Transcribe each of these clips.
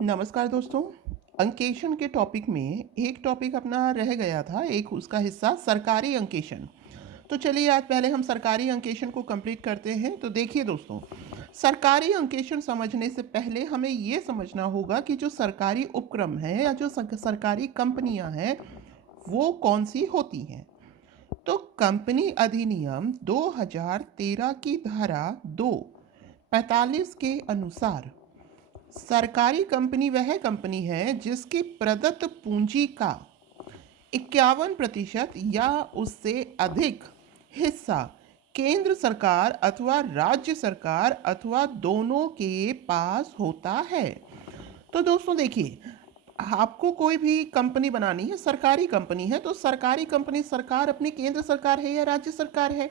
नमस्कार दोस्तों। अंकेक्षण के टॉपिक में एक टॉपिक अपना रह गया था, एक उसका हिस्सा सरकारी अंकेक्षण। तो चलिए आज पहले हम सरकारी अंकेक्षण को कंप्लीट करते हैं। तो देखिए दोस्तों, सरकारी अंकेक्षण समझने से पहले हमें ये समझना होगा कि जो सरकारी उपक्रम है या जो सरकारी कंपनियां हैं वो कौन सी होती हैं। तो कंपनी अधिनियम 2013 की धारा 2:45 के अनुसार सरकारी कंपनी वह कंपनी है जिसकी प्रदत्त पूंजी का 51% या उससे अधिक हिस्सा केंद्र सरकार अथवा राज्य सरकार अथवा दोनों के पास होता है। तो दोस्तों देखिए, आपको कोई भी कंपनी बनानी है, सरकारी कंपनी है, तो सरकारी कंपनी सरकार अपनी केंद्र सरकार है या राज्य सरकार है,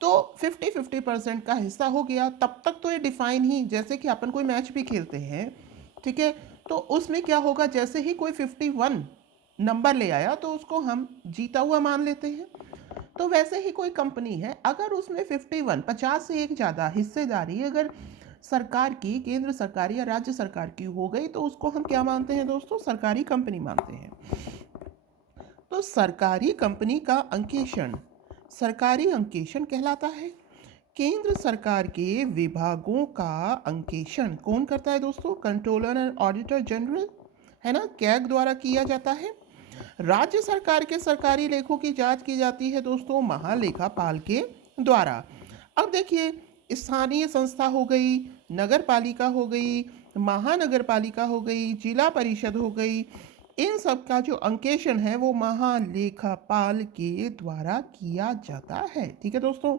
तो 50-50% का हिस्सा हो गया। तब तक तो ये डिफाइन ही, जैसे कि अपन कोई मैच भी खेलते हैं, ठीक है, तो उसमें क्या होगा, जैसे ही कोई 51 नंबर ले आया तो उसको हम जीता हुआ मान लेते हैं। तो वैसे ही कोई कंपनी है, अगर उसमें 51 50 से एक ज़्यादा हिस्सेदारी अगर सरकार की, केंद्र सरकार या राज्य सरकार की हो गई, तो उसको हम क्या मानते हैं दोस्तों, सरकारी कंपनी मानते हैं। तो सरकारी कंपनी का अंकेक्षण सरकारी अंकेक्षण कहलाता है। केंद्र सरकार के विभागों का अंकेक्षण कौन करता है दोस्तों, कंट्रोलर एंड ऑडिटर जनरल, है ना, कैग द्वारा किया जाता है। राज्य सरकार के सरकारी लेखों की जांच की जाती है दोस्तों महालेखापाल के द्वारा। अब देखिए, स्थानीय संस्था हो गई, नगर पालिका हो गई, महानगर पालिका हो गई, जिला परिषद हो गई, इन सब का जो अंकेक्षण है वो महालेखापाल के द्वारा किया जाता है। ठीक है दोस्तों,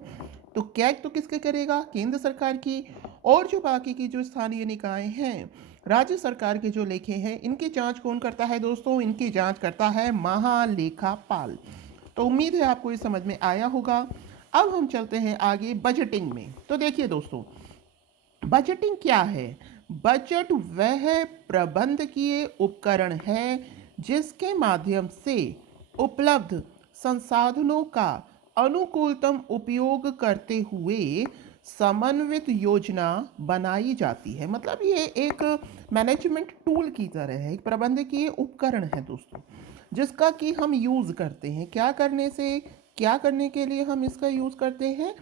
तो कैग तो किसके करेगा, केंद्र सरकार की। और जो बाकी की जो स्थानीय निकाय हैं, राज्य सरकार के जो लेखे हैं, इनकी जांच कौन करता है दोस्तों, इनकी जांच करता है महालेखापाल। तो उम्मीद है आपको ये समझ में आया होगा। अब हम चलते हैं आगे बजटिंग में। तो देखिए दोस्तों, बजटिंग क्या है। बजट वह प्रबंधकीय उपकरण है जिसके माध्यम से उपलब्ध संसाधनों का अनुकूलतम उपयोग करते हुए समन्वित योजना बनाई जाती है। मतलब ये एक मैनेजमेंट टूल की तरह है, एक प्रबंधकीय उपकरण है दोस्तों, जिसका कि हम यूज़ करते हैं। क्या करने से, क्या करने के लिए हम इसका यूज़ करते हैं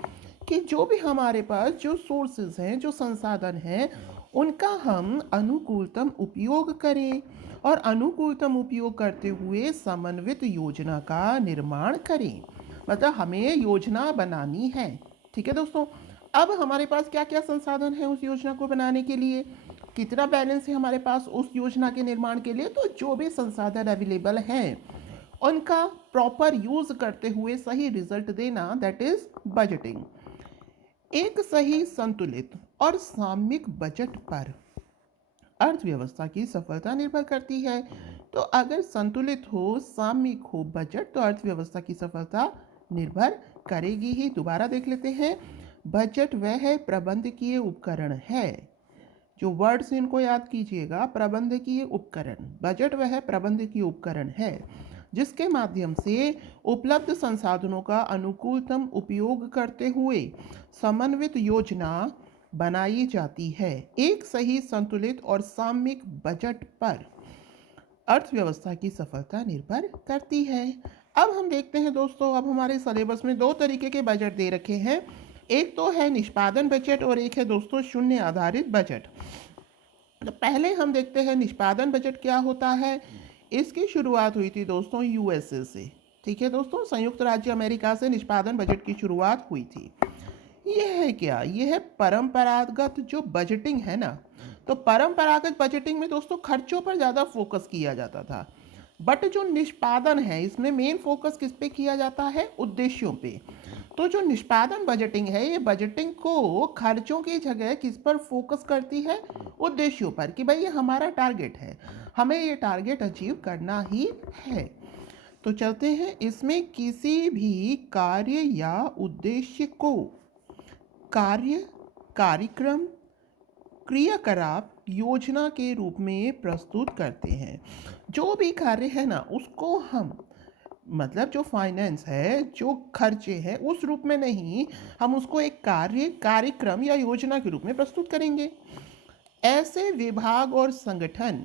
कि जो भी हमारे पास जो सोर्सेज हैं, जो संसाधन हैं, उनका हम अनुकूलतम उपयोग करें और अनुकूलतम उपयोग करते हुए समन्वित योजना का निर्माण करें। मतलब हमें योजना बनानी है। ठीक है दोस्तों, अब हमारे पास क्या क्या संसाधन है उस योजना को बनाने के लिए, कितना बैलेंस है हमारे पास उस योजना के निर्माण के लिए। तो जो भी संसाधन अवेलेबल हैं उनका प्रॉपर यूज करते हुए सही रिजल्ट देना, दैट इज बजटिंग। एक सही, संतुलित और सामयिक बजट पर अर्थव्यवस्था की सफलता निर्भर करती है। तो अगर संतुलित हो, सामयिक हो बजट, तो अर्थव्यवस्था की सफलता निर्भर करेगी ही। दोबारा देख लेते हैं, बजट वह प्रबंधकीय उपकरण है, जो वर्ड्स इनको याद कीजिएगा, प्रबंधकीय उपकरण। बजट वह प्रबंधकीय उपकरण है जिसके माध्यम से उपलब्ध संसाधनों का अनुकूलतम उपयोग करते हुए समन्वित योजना बनाई जाती है। एक सही, संतुलित और सामयिक बजट पर अर्थव्यवस्था की सफलता निर्भर करती है। अब हम देखते हैं दोस्तों, अब हमारे सिलेबस में दो तरीके के बजट दे रखे हैं। एक तो है निष्पादन बजट और एक है दोस्तों शून्य आधारित बजट। तो पहले हम देखते हैं निष्पादन बजट क्या होता है। इसकी शुरुआत हुई थी दोस्तों यूएसए से। ठीक है दोस्तों, संयुक्त राज्य अमेरिका से निष्पादन बजट की शुरुआत हुई थी। यह है क्या, यह है परंपरागत जो बजटिंग है ना। तो परंपरागत बजटिंग में दोस्तों खर्चों पर ज़्यादा फोकस किया जाता था, बट जो निष्पादन है इसमें मेन फोकस किस पे किया जाता है, उद्देश्यों पे। तो जो निष्पादन बजटिंग है, ये बजटिंग को खर्चों की जगह किस पर फोकस करती है, उद्देश्यों पर, कि भाई ये हमारा टारगेट है, हमें ये टारगेट अचीव करना ही है। तो चलते हैं, इसमें किसी भी कार्य या उद्देश्य को कार्य, कार्यक्रम, क्रियाकलाप योजना के रूप में प्रस्तुत करते हैं। जो भी कार्य है ना उसको हम, मतलब जो फाइनेंस है, जो खर्चे हैं, उस रूप में नहीं, हम उसको एक कार्य, कार्यक्रम या योजना के रूप में प्रस्तुत करेंगे। ऐसे विभाग और संगठन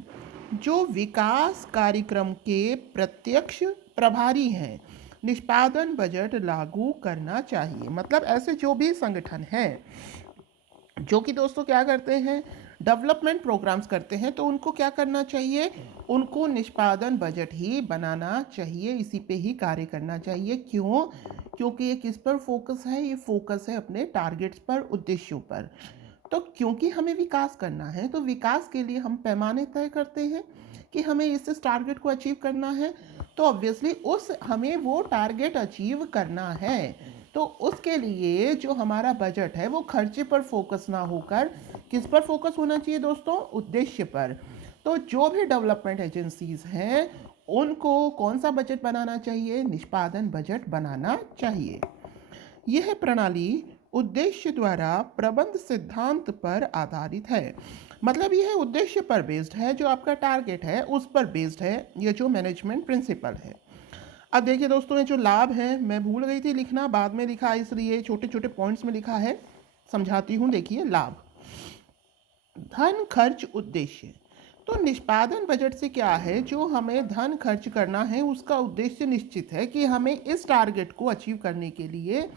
जो विकास कार्यक्रम के प्रत्यक्ष प्रभारी हैं निष्पादन बजट लागू करना चाहिए। मतलब ऐसे जो भी संगठन हैं जो कि दोस्तों क्या करते हैं, डेवलपमेंट प्रोग्राम्स करते हैं, तो उनको क्या करना चाहिए, उनको निष्पादन बजट ही बनाना चाहिए, इसी पे ही कार्य करना चाहिए। क्यों? क्योंकि ये किस पर फोकस है, ये फोकस है अपने टारगेट्स पर, उद्देश्यों पर। तो क्योंकि हमें विकास करना है तो विकास के लिए हम पैमाने तय करते हैं कि हमें इस टारगेट को अचीव करना है, तो ऑब्वियसली उस हमें वो टारगेट अचीव करना है, तो उसके लिए जो हमारा बजट है वो खर्चे पर फोकस ना होकर किस पर फोकस होना चाहिए दोस्तों, उद्देश्य पर। तो जो भी डेवलपमेंट एजेंसीज हैं उनको कौन सा बजट बनाना चाहिए, निष्पादन बजट बनाना चाहिए। यह प्रणाली उद्देश्य द्वारा प्रबंध सिद्धांत पर आधारित है। मतलब यह उद्देश्य पर बेस्ड है, जो आपका टारगेट है उस पर बेस्ड है, ये जो मैनेजमेंट प्रिंसिपल है। अब देखिए दोस्तों, ये जो लाभ है मैं भूल गई थी लिखना, बाद में लिखा, इसलिए छोटे छोटे पॉइंट्स में लिखा है, समझाती हूँ। देखिए लाभ, धन खर्च उद्देश्य। तो निष्पादन बजट से क्या है, जो हमें धन खर्च करना है उसका उद्देश्य निश्चित है कि हमें इस टारगेट को अचीव करने के लिए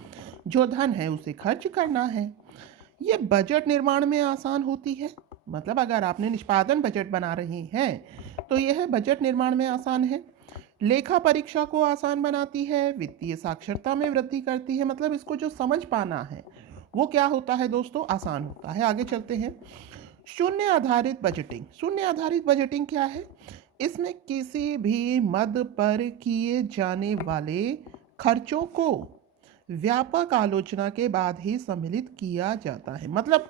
जो धन है उसे खर्च करना है। ये बजट निर्माण में आसान होती है। मतलब अगर आपने निष्पादन बजट बना रहे हैं तो यह बजट निर्माण में आसान है। लेखा परीक्षा को आसान बनाती है, वित्तीय साक्षरता में वृद्धि करती है। मतलब इसको जो समझ पाना है वो क्या होता है दोस्तों, आसान होता है। आगे चलते हैं, शून्य आधारित बजटिंग। शून्य आधारित बजटिंग क्या है, इसमें किसी भी मद पर किए जाने वाले खर्चों को व्यापक आलोचना के बाद ही सम्मिलित किया जाता है। मतलब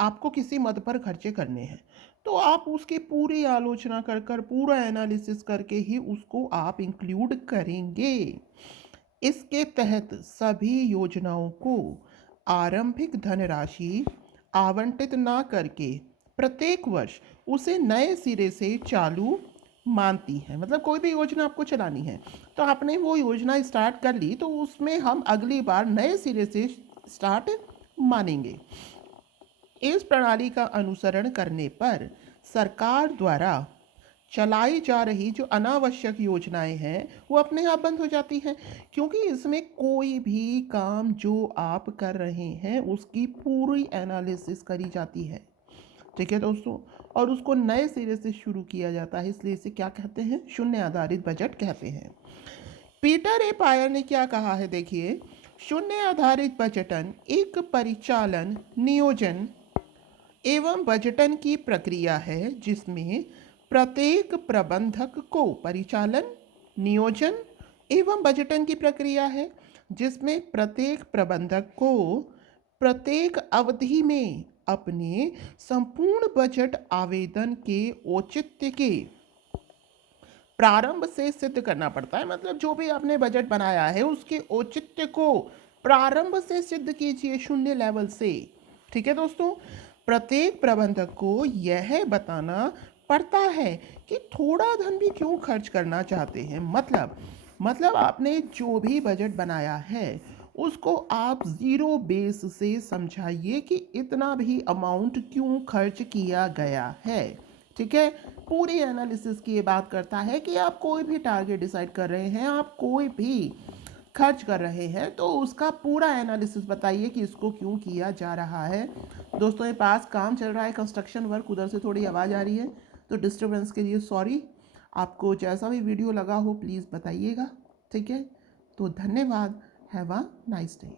आपको किसी मद पर खर्चे करने हैं तो आप उसकी पूरी आलोचना कर कर, पूरा एनालिसिस करके ही उसको आप इंक्लूड करेंगे। इसके तहत सभी योजनाओं को आरंभिक धनराशि आवंटित ना करके प्रत्येक वर्ष उसे नए सिरे से चालू मानती है। मतलब कोई भी योजना आपको चलानी है तो आपने वो योजना स्टार्ट कर ली तो उसमें हम अगली बार नए सिरे से स्टार्ट मानेंगे। इस प्रणाली का अनुसरण करने पर सरकार द्वारा चलाई जा रही जो अनावश्यक योजनाएं हैं वो अपने आप बंद हो जाती हैं, क्योंकि इसमें कोई भी काम जो आप कर रहे हैं उसकी पूरी एनालिसिस करी जाती है। ठीक है दोस्तों, और उसको नए सिरे से शुरू किया जाता है, इसलिए इसे क्या कहते हैं, शून्य आधारित बजट कहते हैं। पीटर ए पायर ने क्या कहा है, देखिए, शून्य आधारित बजटन एक परिचालन, नियोजन एवं बजटन की प्रक्रिया है जिसमें प्रत्येक प्रबंधक को, परिचालन, नियोजन एवं बजटन की प्रक्रिया है जिसमें प्रत्येक प्रबंधक को प्रत्येक अवधि में अपने संपूर्ण बजट आवेदन के औचित्य के प्रारंभ से सिद्ध करना पड़ता है। मतलब जो भी आपने बजट बनाया है उसके औचित्य को प्रारंभ से सिद्ध कीजिए, शून्य लेवल से। ठीक है दोस्तों, प्रत्येक प्रबंधक को यह बताना पड़ता है कि थोड़ा धन भी क्यों खर्च करना चाहते हैं। मतलब आपने जो भी बजट बनाया है उसको आप ज़ीरो बेस से समझाइए कि इतना भी अमाउंट क्यों खर्च किया गया है। ठीक है, पूरी एनालिसिस की ये बात करता है कि आप कोई भी टारगेट डिसाइड कर रहे हैं, आप कोई भी खर्च कर रहे हैं तो उसका पूरा एनालिसिस बताइए कि इसको क्यों किया जा रहा है। दोस्तों ये पास काम चल रहा है, कंस्ट्रक्शन वर्क, उधर से थोड़ी आवाज़ आ रही है तो डिस्टर्बेंस के लिए सॉरी। आपको जैसा भी वीडियो लगा हो प्लीज़ बताइएगा। ठीक है, तो धन्यवाद। Have a nice day.